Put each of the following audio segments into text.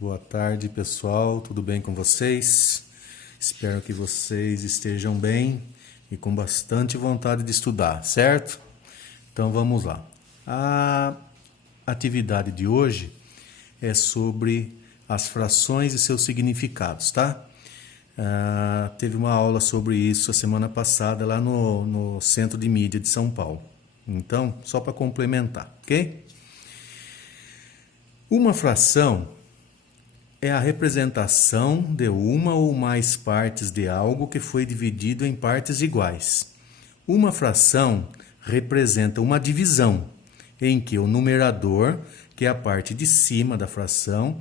Boa tarde, pessoal. Tudo bem com vocês? Espero que vocês estejam bem e com bastante vontade de estudar, certo? Então vamos lá. A atividade de hoje é sobre as frações e seus significados, tá? Teve uma aula sobre isso a semana passada lá no Centro de Mídia de São Paulo. Então, só para complementar, ok? Uma fração é a representação de uma ou mais partes de algo que foi dividido em partes iguais. Uma fração representa uma divisão, em que o numerador, que é a parte de cima da fração,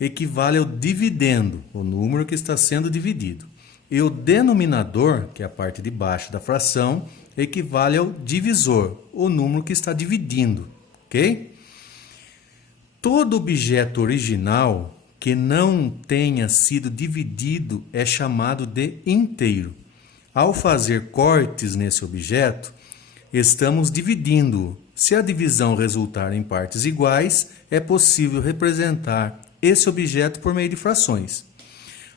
equivale ao dividendo, o número que está sendo dividido. E o denominador, que é a parte de baixo da fração, equivale ao divisor, o número que está dividindo, ok? Todo objeto original que não tenha sido dividido é chamado de inteiro. Ao fazer cortes nesse objeto, estamos dividindo-o. Se a divisão resultar em partes iguais, é possível representar esse objeto por meio de frações.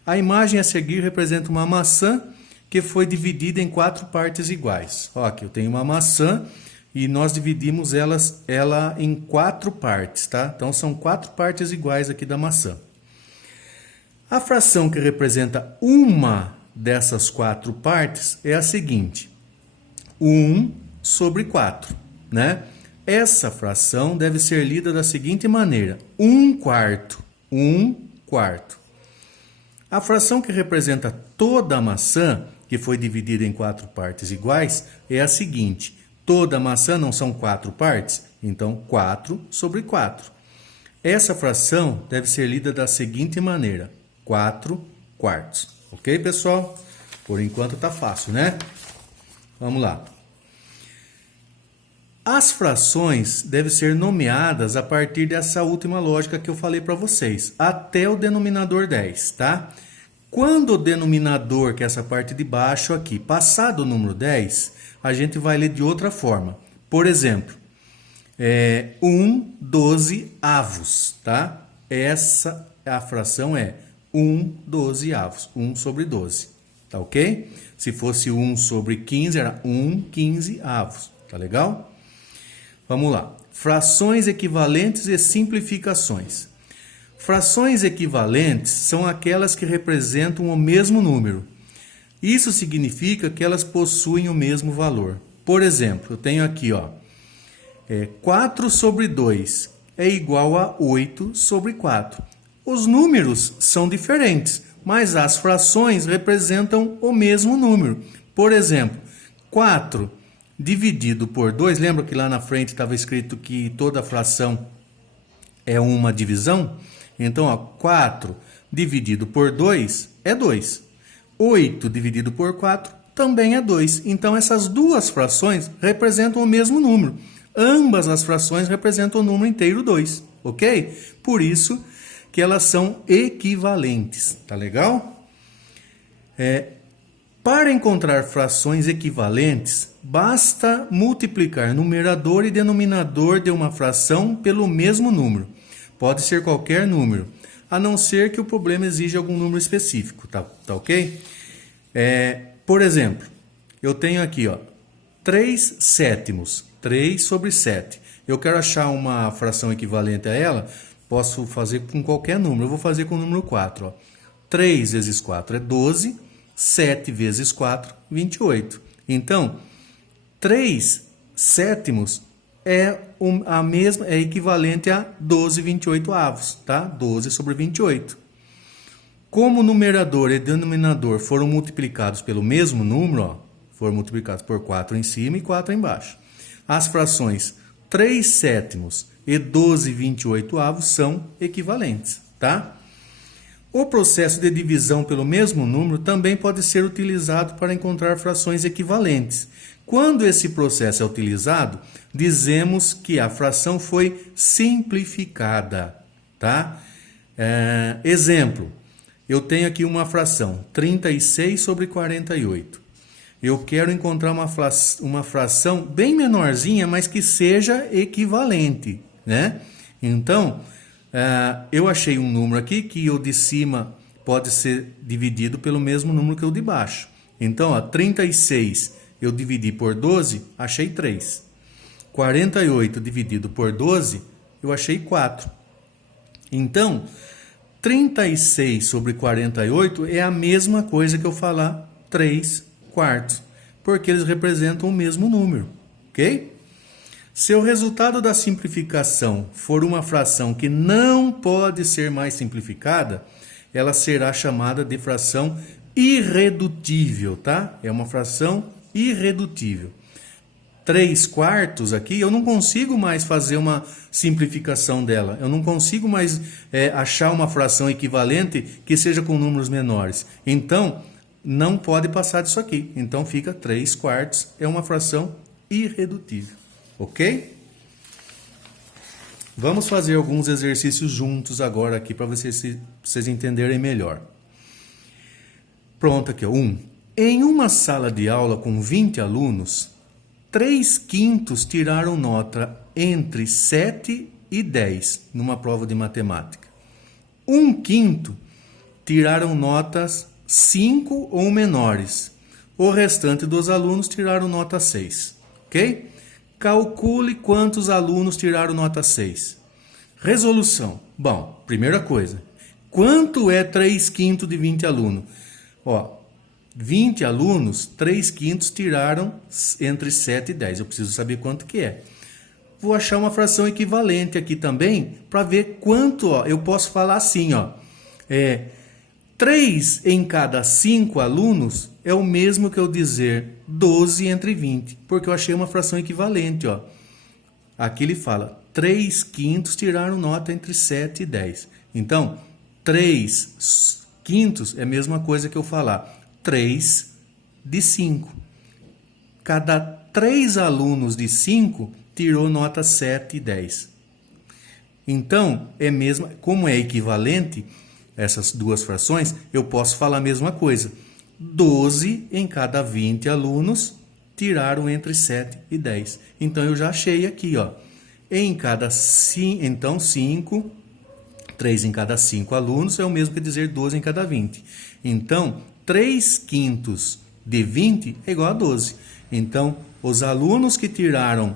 A imagem a seguir representa uma maçã que foi dividida em 4 partes iguais. Ó, aqui eu tenho uma maçã e nós dividimos ela em 4 partes, tá? Então são 4 partes iguais aqui da maçã. A fração que representa uma dessas 4 partes é a seguinte: 1 sobre 4, né? Essa fração deve ser lida da seguinte maneira: 1 quarto, 1 quarto. A fração que representa toda a maçã, que foi dividida em 4 partes iguais, é a seguinte: toda a maçã não são 4 partes? Então, 4 sobre 4. Essa fração deve ser lida da seguinte maneira: 4 quartos. Ok, pessoal? Por enquanto tá fácil, né? Vamos lá. As frações devem ser nomeadas a partir dessa última lógica que eu falei para vocês, até o denominador 10, tá? Quando o denominador, que é essa parte de baixo aqui, passar do número 10, a gente vai ler de outra forma. Por exemplo, 1/12 avos, tá? A fração é 1/12 avos, 1 sobre 12, tá ok? Se fosse 1 sobre 15, era 1/15 avos, tá legal? Vamos lá. Frações equivalentes e simplificações. Frações equivalentes são aquelas que representam o mesmo número. Isso significa que elas possuem o mesmo valor. Por exemplo, eu tenho aqui, 4 sobre 2 é igual a 8 sobre 4. Os números são diferentes, mas as frações representam o mesmo número. Por exemplo, 4 dividido por 2, lembra que lá na frente estava escrito que toda fração é uma divisão? Então, 4 dividido por 2 é 2. 8 dividido por 4 também é 2. Então, essas duas frações representam o mesmo número. Ambas as frações representam o número inteiro 2, ok? Por isso que elas são equivalentes, tá legal? Para encontrar frações equivalentes, basta multiplicar numerador e denominador de uma fração pelo mesmo número. Pode ser qualquer número, a não ser que o problema exija algum número específico, tá ok? Por exemplo, eu tenho aqui 3 sétimos, 3 sobre 7. Eu quero achar uma fração equivalente a ela, posso fazer com qualquer número. Eu vou fazer com o número 4. 3 vezes 4 é 12, 7 vezes 4, 28. Então, 3 sétimos é equivalente a 12/28 avos, tá? 12 sobre 28. Como o numerador e denominador foram multiplicados pelo mesmo número, foram multiplicados por 4 em cima e 4 embaixo, as frações 3 sétimos e 12/28 avos são equivalentes, tá? O processo de divisão pelo mesmo número também pode ser utilizado para encontrar frações equivalentes. Quando esse processo é utilizado, dizemos que a fração foi simplificada, tá? Exemplo, eu tenho aqui uma fração, 36 sobre 48. Eu quero encontrar uma fração bem menorzinha, mas que seja equivalente, né? Então, Eu achei um número aqui que o de cima pode ser dividido pelo mesmo número que o de baixo. Então, ó, 36 eu dividi por 12, achei 3. 48 dividido por 12, eu achei 4. Então, 36 sobre 48 é a mesma coisa que eu falar 3 quartos, porque eles representam o mesmo número, ok? Se o resultado da simplificação for uma fração que não pode ser mais simplificada, ela será chamada de fração irredutível, tá? É uma fração irredutível. 3 quartos aqui, eu não consigo mais fazer uma simplificação dela. Eu não consigo mais achar uma fração equivalente que seja com números menores. Então, não pode passar disso aqui. Então, fica 3 quartos. É uma fração irredutível. Ok? Vamos fazer alguns exercícios juntos agora aqui para vocês entenderem melhor. Pronto, aqui, ó. 1. Em uma sala de aula com 20 alunos, 3/5 tiraram nota entre 7 e 10 numa prova de matemática. 1/5 tiraram notas 5 ou menores. O restante dos alunos tiraram nota 6. Ok? Calcule quantos alunos tiraram nota 6. Resolução. Bom, primeira coisa. Quanto é 3/5 de 20 alunos? Ó, 20 alunos, 3/5 tiraram entre 7 e 10. Eu preciso saber quanto que é. Vou achar uma fração equivalente aqui também para ver quanto, ó, eu posso falar assim, ó. 3 em cada 5 alunos é o mesmo que eu dizer 12 entre 20, porque eu achei uma fração equivalente, ó. Aqui ele fala 3/5 tiraram nota entre 7 e 10. Então, 3/5 é a mesma coisa que eu falar 3 de 5. Cada 3 alunos de 5 tirou nota 7 e 10. Então, como é equivalente essas duas frações, eu posso falar a mesma coisa. 12 em cada 20 alunos tiraram entre 7 e 10. Então, eu já achei aqui, ó. Então, 5, 3 em cada 5 alunos é o mesmo que dizer 12 em cada 20. Então, 3/5 de 20 é igual a 12. Então, os alunos que tiraram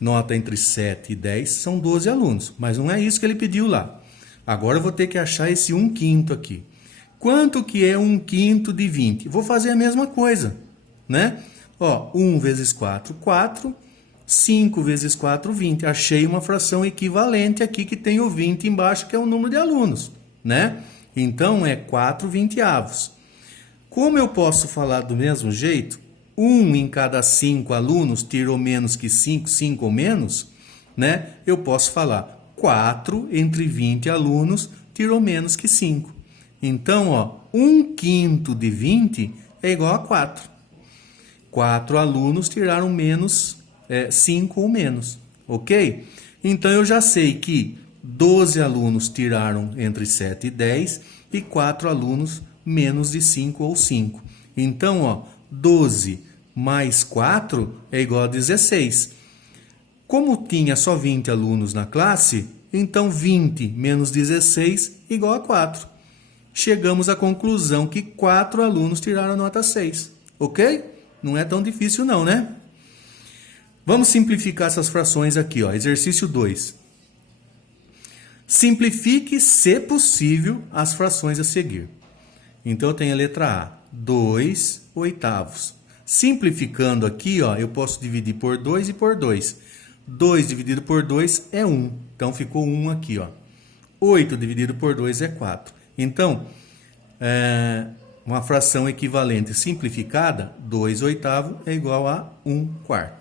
nota entre 7 e 10 são 12 alunos. Mas não é isso que ele pediu lá. Agora eu vou ter que achar esse 1/5 aqui. Quanto que é 1/5 de 20? Vou fazer a mesma coisa, né? Ó, 1 vezes 4, 4. 5 vezes 4, 20. Achei uma fração equivalente aqui que tem o 20 embaixo, que é o número de alunos, né? Então, é 4/20. Como eu posso falar do mesmo jeito, 1 em cada 5 alunos tirou menos que 5, 5 ou menos, né? Eu posso falar 4 entre 20 alunos tirou menos que 5. Então, ó, 1/5 de 20 é igual a 4. 4 alunos tiraram menos 5 ou menos, ok? Então, eu já sei que 12 alunos tiraram entre 7 e 10 e 4 alunos menos de 5 ou 5. Então, ó, 12 mais 4 é igual a 16. Como tinha só 20 alunos na classe, então 20 menos 16 igual a 4. Chegamos à conclusão que 4 alunos tiraram nota 6, ok? Não é tão difícil não, né? Vamos simplificar essas frações aqui, ó. Exercício 2. Simplifique, se possível, as frações a seguir. Então, eu tenho a letra A, 2/8. Simplificando aqui, ó, eu posso dividir por 2 e por 2. 2 dividido por 2 é 1. Então, ficou 1 aqui, ó. 8 dividido por 2 é 4. Então, uma fração equivalente simplificada, 2/8 é igual a 1/4.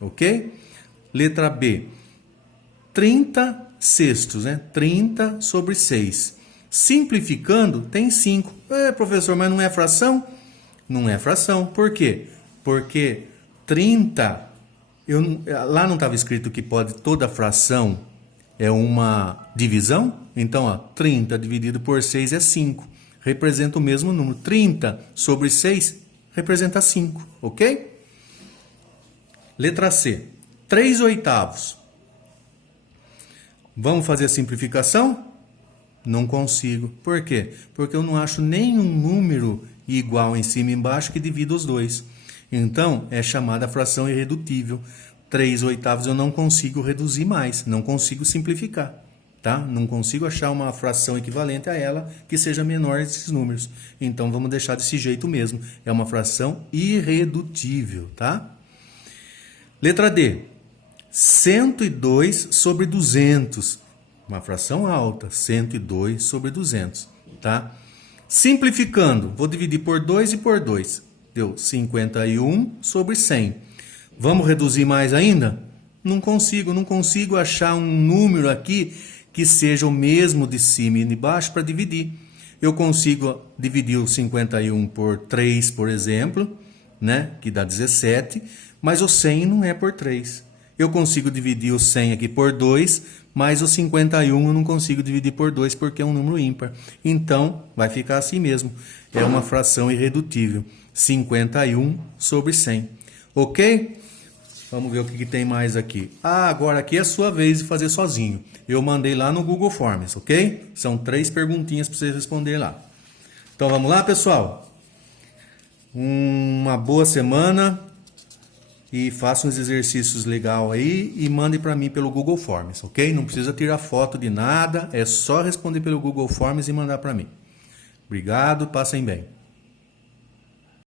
Ok? Letra B, 30 sextos, né? 30 sobre 6. Simplificando, tem 5. Professor, mas não é fração? Não é fração. Por quê? Porque 30, lá não estava escrito que toda fração é uma divisão? Então, ó, 30 dividido por 6 é 5. Representa o mesmo número. 30 sobre 6 representa 5, ok? Letra C, 3/8. Vamos fazer a simplificação? Não consigo. Por quê? Porque eu não acho nenhum número igual em cima e embaixo que divida os dois. Então, é chamada fração irredutível. 3/8 eu não consigo reduzir mais, não consigo simplificar, tá? Não consigo achar uma fração equivalente a ela que seja menor esses números. Então, vamos deixar desse jeito mesmo. É uma fração irredutível, tá? Letra D. 102 sobre 200. Uma fração alta, 102 sobre 200, tá? Simplificando, vou dividir por 2 e por 2. Deu 51 sobre 100. Vamos reduzir mais ainda? Não consigo achar um número aqui que seja o mesmo de cima e de baixo para dividir. Eu consigo dividir o 51 por 3, por exemplo, né? Que dá 17, mas o 100 não é por 3. Eu consigo dividir o 100 aqui por 2, mas o 51 eu não consigo dividir por 2 porque é um número ímpar. Então, vai ficar assim mesmo. É uma fração irredutível. 51 sobre 100. Ok? Vamos ver o que tem mais aqui. Ah, agora aqui é a sua vez de fazer sozinho. Eu mandei lá no Google Forms, ok? São 3 perguntinhas para você responder lá. Então, vamos lá, pessoal? Uma boa semana. E faça uns exercícios legais aí e mande para mim pelo Google Forms, ok? Não precisa tirar foto de nada, é só responder pelo Google Forms e mandar para mim. Obrigado, passem bem.